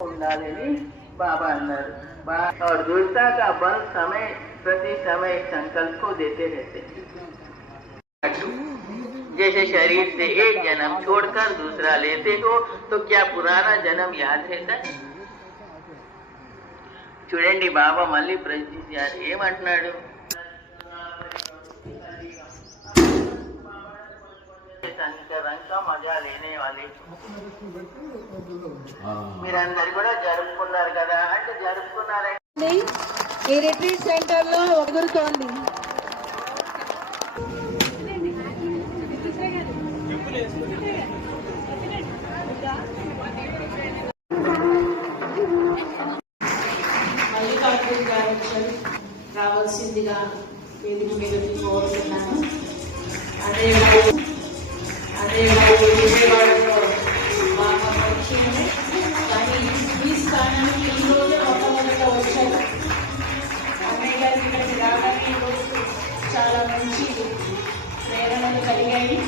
ఉండాలని बाबा अंदर और दुष्टता का बल समय प्रति समय संकल्प को देते रहते हैं। जैसे शरीर से एक जन्म छोड़कर दूसरा लेते हो तो क्या पुराना जन्म याद रहता है? చూడండి బాబా మళ్ళీ ప్రశ్నించారు, ఏమంటున్నాడు? మజా లేనే వాళ్ళే మీరందరు కూడా జరుపుకున్నారు కదా అంటే జరుపుకున్నారండి. ఈ రిట్రీట్ సెంటర్ లో ఎగురుతోంది. మల్లికార్జున గారు రావాల్సిందిగా వేదిక మీదకి కోరుతున్నాను. అదే విజయవాడలో బాగా వచ్చింది, కానీ ఈ స్థానానికి ఈ రోజే మొట్టమొదట వచ్చారు. అన్నయ్య గారికి ఇక్కడికి రావడానికి ఈరోజు చాలా మంచి ప్రేరణలు కలిగాయి.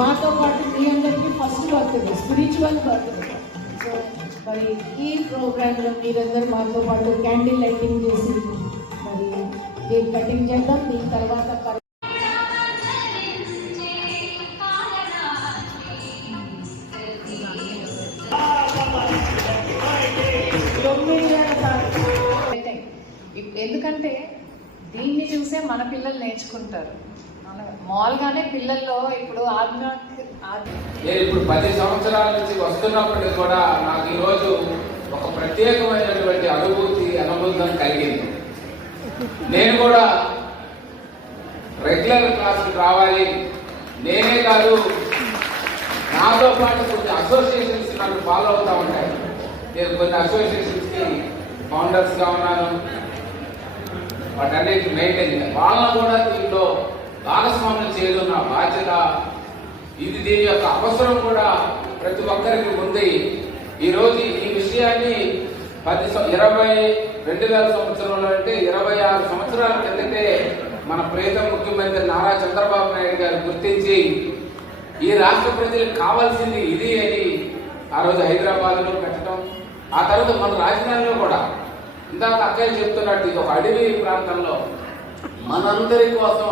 మాతో పాటు మీ అందరికీ first birthday, spiritual birthday. So మరి ఈ ప్రోగ్రాంలో మీరందరూ మాతో పాటు క్యాండిల్ లైటింగ్ చేసి మరి కేక్ కటింగ్ చేద్దాం. దీని తర్వాత ఎందుకంటే దీన్ని చూసే మన పిల్లలు నేర్చుకుంటారు. మామూలుగానే పిల్లల్లో ఇప్పుడు నేను ఇప్పుడు 10 సంవత్సరాల నుంచి వస్తున్నప్పటికీ కూడా నాకు ఈరోజు ఒక ప్రత్యేకమైనటువంటి అనుబంధం కలిగింది. నేను కూడా రెగ్యులర్ క్లాసులకు రావాలి, నేనే కాదు నాతో పాటు కొన్ని అసోసియేషన్స్ నన్ను ఫాలో అవుతూ ఉంటాయి. నేను కొన్ని అసోసియేషన్స్కి ఫౌండర్స్గా ఉన్నాను, వాటన్నిటి మెయింటైన్ వాళ్ళని కూడా దీంట్లో భాగస్వామ్యం చేయడం నా బాధ్యత. దీని యొక్క అవసరం కూడా ప్రతి ఒక్కరికి ఉంది. ఈరోజు ఈ విషయాన్ని 2000 సంవత్సరంలో అంటే 26 సంవత్సరాల కిందటే మన ప్రియతమ ముఖ్యమంత్రి నారా చంద్రబాబు నాయుడు గారు గుర్తించి ఈ రాష్ట్ర ప్రజలకు కావాల్సింది ఇది అని ఆ రోజు హైదరాబాద్లో పెట్టడం, ఆ తర్వాత మన రాజధానిలో కూడా ఇందాక అక్కయ్య చెప్తున్నట్టు ఇది ఒక అడవి ప్రాంతంలో మనందరి కోసం